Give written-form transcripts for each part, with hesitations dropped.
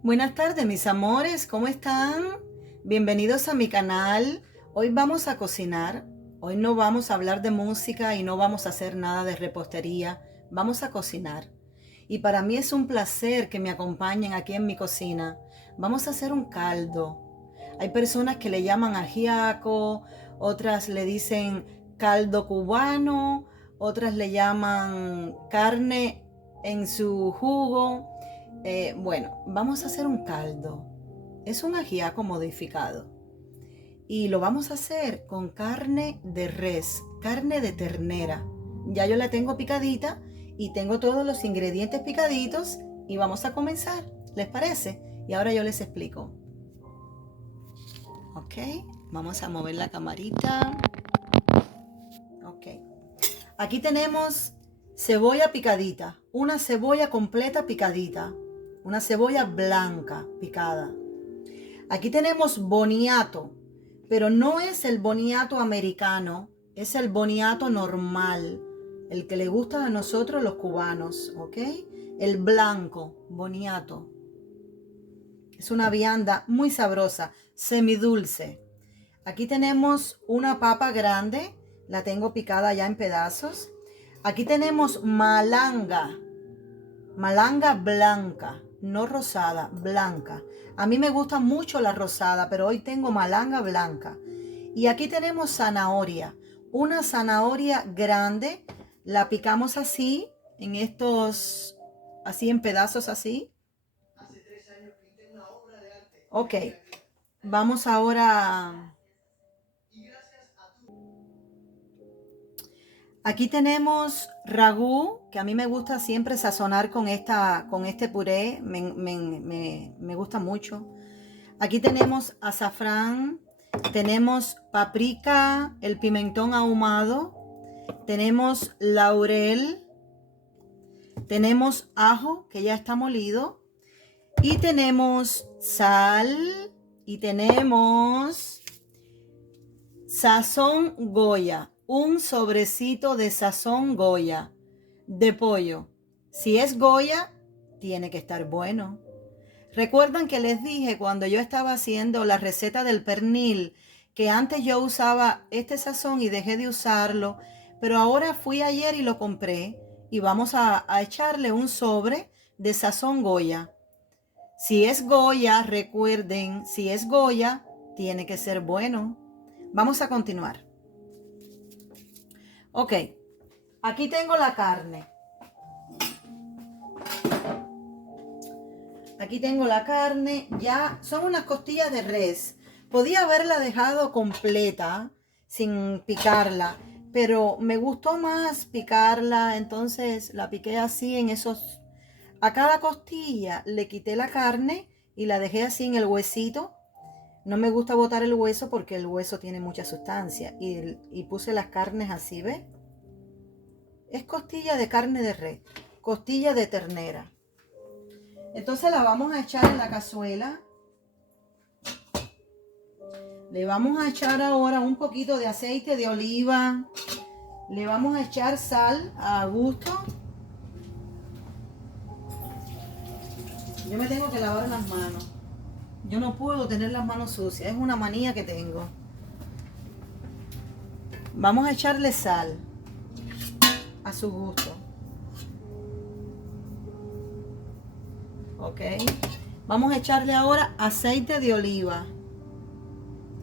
Buenas tardes, mis amores, ¿cómo están? Bienvenidos a mi canal. Hoy vamos a cocinar. Hoy no vamos a hablar de música y no vamos a hacer nada de repostería. Vamos a cocinar. Y para mí es un placer que me acompañen aquí en mi cocina. Vamos a hacer un caldo. Hay personas que le llaman ajiaco, otras le dicen caldo cubano, otras le llaman carne en su jugo. Bueno, vamos a hacer un caldo. Es un ajiaco modificado. Y lo vamos a hacer con carne de res, carne de ternera. Ya yo la tengo picadita y tengo todos los ingredientes picaditos y vamos a comenzar. ¿Les parece? Y ahora yo les explico. Ok, vamos a mover la camarita. Ok. Aquí tenemos cebolla picadita, una cebolla completa picadita, una cebolla blanca picada. Aquí tenemos boniato, pero no es el boniato americano, es el boniato normal, el que le gusta a nosotros los cubanos, ¿ok? El blanco, boniato. Es una vianda muy sabrosa, semidulce. Aquí tenemos una papa grande, la tengo picada ya en pedazos. Aquí tenemos malanga, malanga blanca, no rosada, blanca. A mí me gusta mucho la rosada, pero hoy tengo malanga blanca. Y aquí tenemos zanahoria, una zanahoria grande, la picamos así, en estos, así en pedazos así. Ok, vamos ahora. Aquí tenemos ragú, que a mí me gusta siempre sazonar con este puré, me gusta mucho. Aquí tenemos azafrán, tenemos paprika, el pimentón ahumado, tenemos laurel, tenemos ajo, que ya está molido, y tenemos sal, y tenemos sazón Goya, un sobrecito de sazón Goya de pollo. Si es Goya, tiene que estar bueno. ¿Recuerdan que les dije cuando yo estaba haciendo la receta del pernil que antes yo usaba este sazón y dejé de usarlo? Pero ahora fui ayer y lo compré y vamos a echarle un sobre de sazón Goya. Si es Goya, recuerden, si es Goya, tiene que ser bueno. Vamos a continuar. Ok, aquí tengo la carne. Aquí tengo la carne, ya son unas costillas de res. Podía haberla dejado completa sin picarla, pero me gustó más picarla, entonces la piqué así en esos. A cada costilla le quité la carne y la dejé así en el huesito. No me gusta botar el hueso porque el hueso tiene mucha sustancia y puse las carnes así, ¿ves? Es costilla de carne de res, costilla de ternera. Entonces la vamos a echar en la cazuela. Le vamos a echar ahora un poquito de aceite de oliva. Le vamos a echar sal a gusto. Yo me tengo que lavar las manos. Yo no puedo tener las manos sucias. Es una manía que tengo. Vamos a echarle sal a su gusto. Ok. Vamos a echarle ahora aceite de oliva.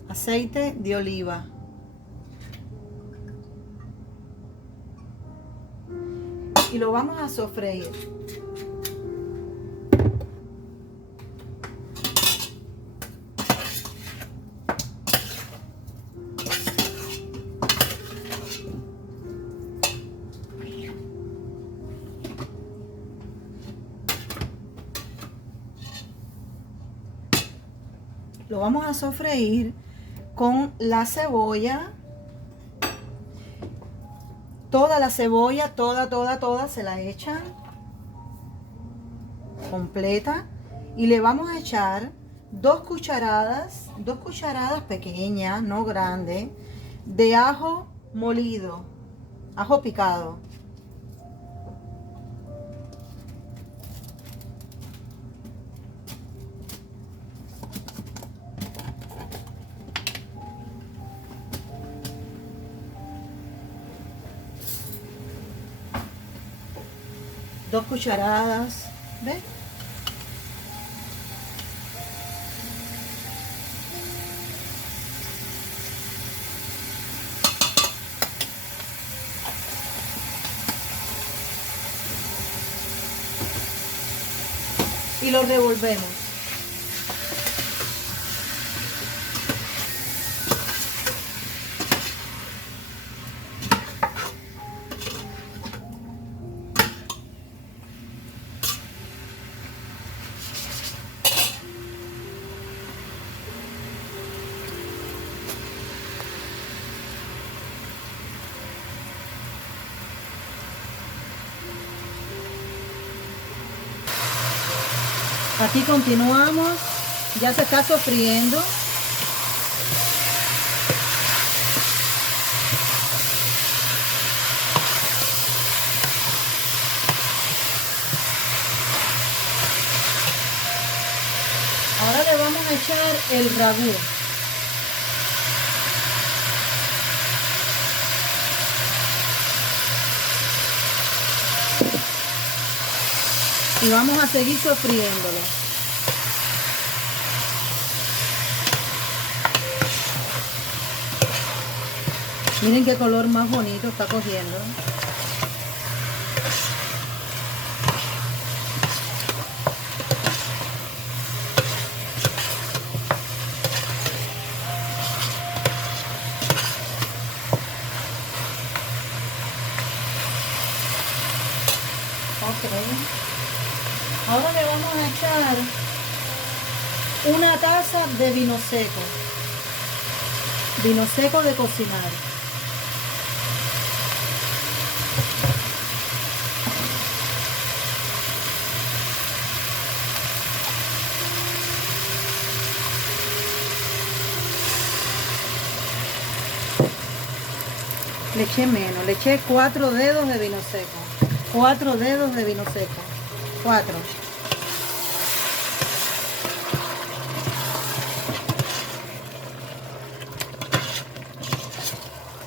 Aceite de oliva. Y lo vamos a sofreír. Lo vamos a sofreír con la cebolla. Toda la cebolla, toda se la echan completa. Y le vamos a echar 2 cucharadas pequeñas, no grandes, de ajo molido, ajo picado. 2 cucharadas, ¿ves? Y lo revolvemos. Aquí continuamos, ya se está sofriendo. Ahora le vamos a echar el ragú. Y vamos a seguir sofriéndolo. Miren qué color más bonito está cogiendo. Ok. Ahora le vamos a echar una taza de vino seco de cocinar. Le eché menos, le eché 4 dedos de vino seco. 4 dedos de vino seco. 4.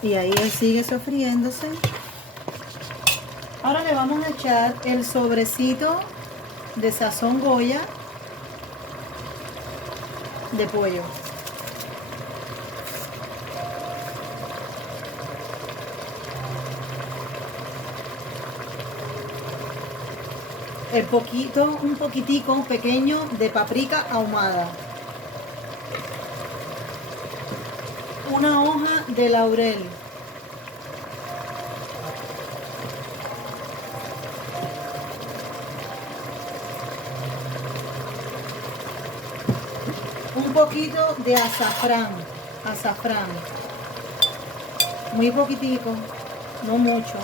Y ahí él sigue sofriéndose. Ahora le vamos a echar el sobrecito de sazón Goya de pollo. Un poquitico pequeño de paprika ahumada. Una hoja de laurel. Un poquito de azafrán. Muy poquitico, no mucho.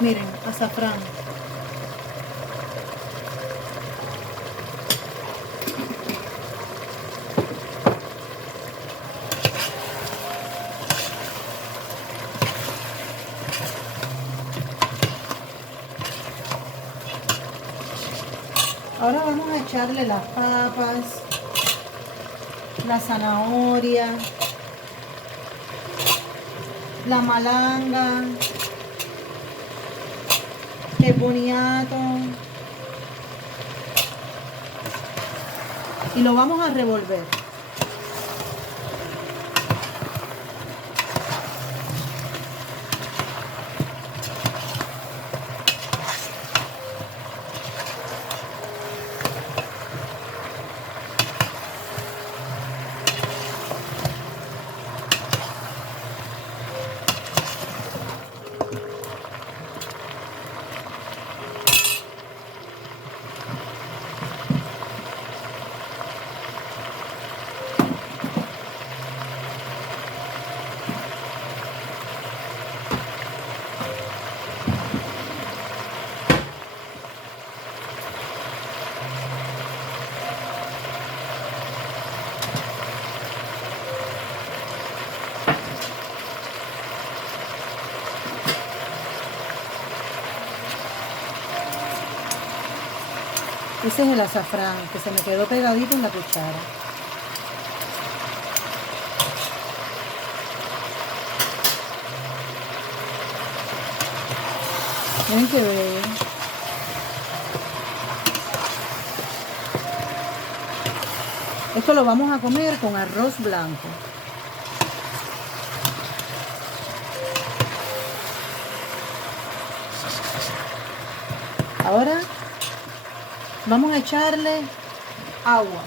Miren, azafrán. Ahora vamos a echarle las papas, la zanahoria, la malanga, el boniato y lo vamos a revolver. Ese es el azafrán que se me quedó pegadito en la cuchara. Miren qué bello. Esto lo vamos a comer con arroz blanco. Ahora vamos a echarle agua.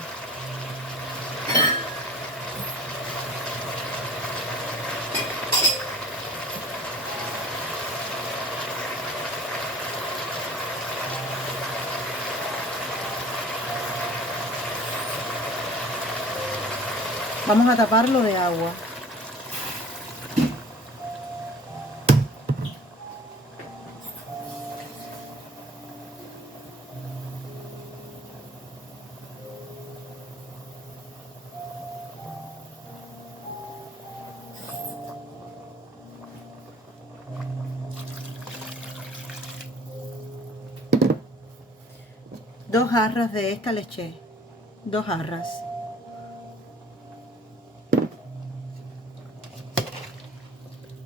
Vamos a taparlo de agua. Dos jarras de esta leche. 2 jarras.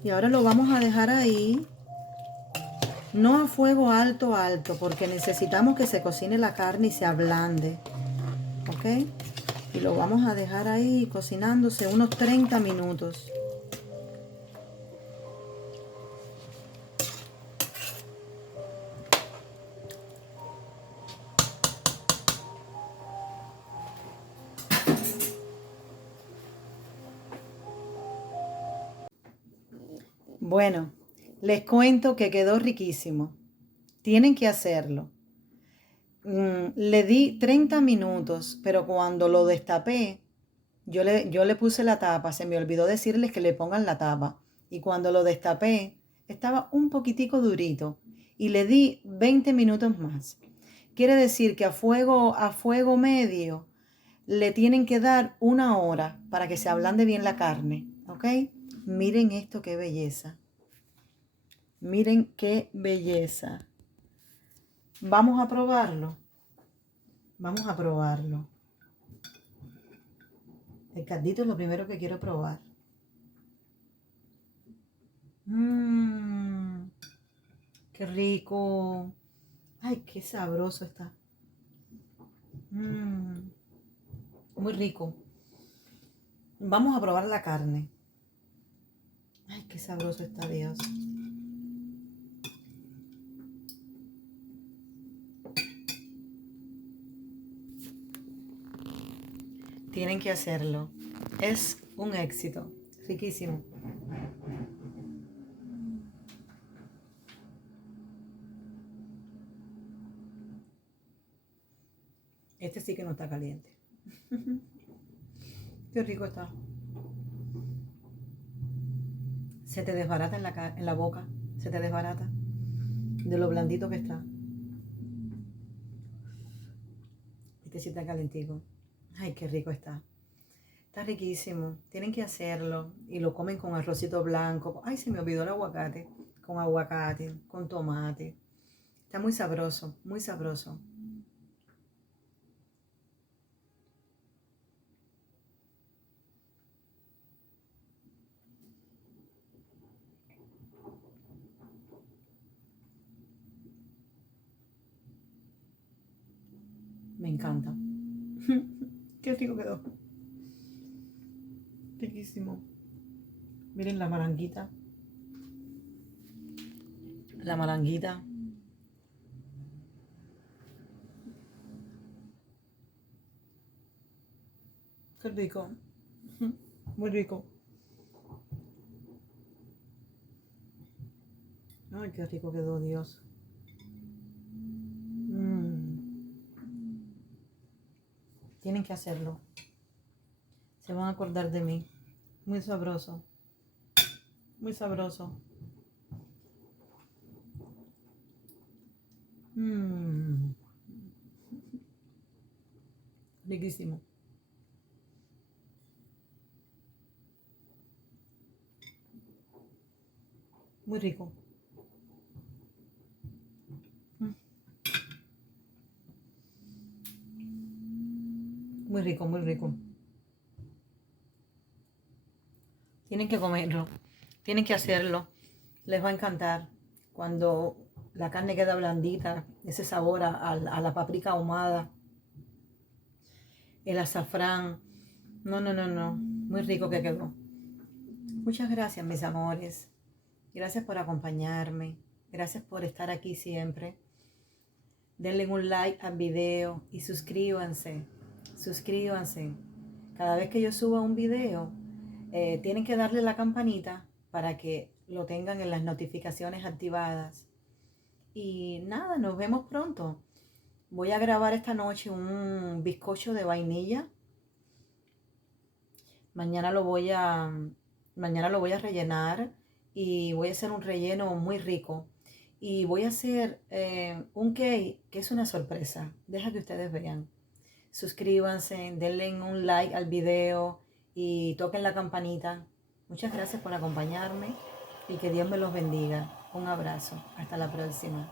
Y ahora lo vamos a dejar ahí. No a fuego alto, porque necesitamos que se cocine la carne y se ablande. ¿Ok? Y lo vamos a dejar ahí cocinándose unos 30 minutos. Bueno, les cuento que quedó riquísimo. Tienen que hacerlo. Le di 30 minutos, pero cuando lo destapé, yo le puse la tapa. Se me olvidó decirles que le pongan la tapa. Y cuando lo destapé, estaba un poquitico durito. Y le di 20 minutos más. Quiere decir que a fuego medio le tienen que dar 1 hora para que se ablande bien la carne. ¿Ok? Miren esto, qué belleza. Miren qué belleza. Vamos a probarlo. Vamos a probarlo. El caldito es lo primero que quiero probar. Qué rico. Ay, qué sabroso está. Muy rico. Vamos a probar la carne. Ay, qué sabroso está, Dios. Tienen que hacerlo. Es un éxito. Riquísimo. Este sí que no está caliente. Qué rico está. Se te desbarata en la boca. Se te desbarata de lo blandito que está. Este sí está calentico. Ay, qué rico está. Está riquísimo. Tienen que hacerlo. Y lo comen con arrocito blanco. Ay, se me olvidó el aguacate. Con aguacate, con tomate. Está muy sabroso, muy sabroso. Me encanta. Qué rico quedó. Riquísimo. Miren la maranguita. La maranguita. Qué rico. Muy rico. Ay, qué rico quedó, Dios. Tienen que hacerlo. Se van a acordar de mí. Muy sabroso. Muy sabroso. Riquísimo. Muy rico. Muy rico, muy rico. Tienen que comerlo. Tienen que hacerlo. Les va a encantar. Cuando la carne queda blandita, ese sabor a la paprika ahumada. el azafrán. No, no, no, no. Muy rico que quedó. Muchas gracias, mis amores. Gracias por acompañarme. Gracias por estar aquí siempre. Denle un like al video y suscríbanse. Suscríbanse. Cada vez que yo suba un video, tienen que darle la campanita para que lo tengan en las notificaciones activadas. Y nada, nos vemos pronto. Voy a grabar esta noche un bizcocho de vainilla. Mañana lo voy a, mañana lo voy a rellenar y voy a hacer un relleno muy rico. Y voy a hacer un cake que es una sorpresa. Deja que ustedes vean. Suscríbanse, denle un like al video y toquen la campanita. Muchas gracias por acompañarme y que Dios me los bendiga. Un abrazo. Hasta la próxima.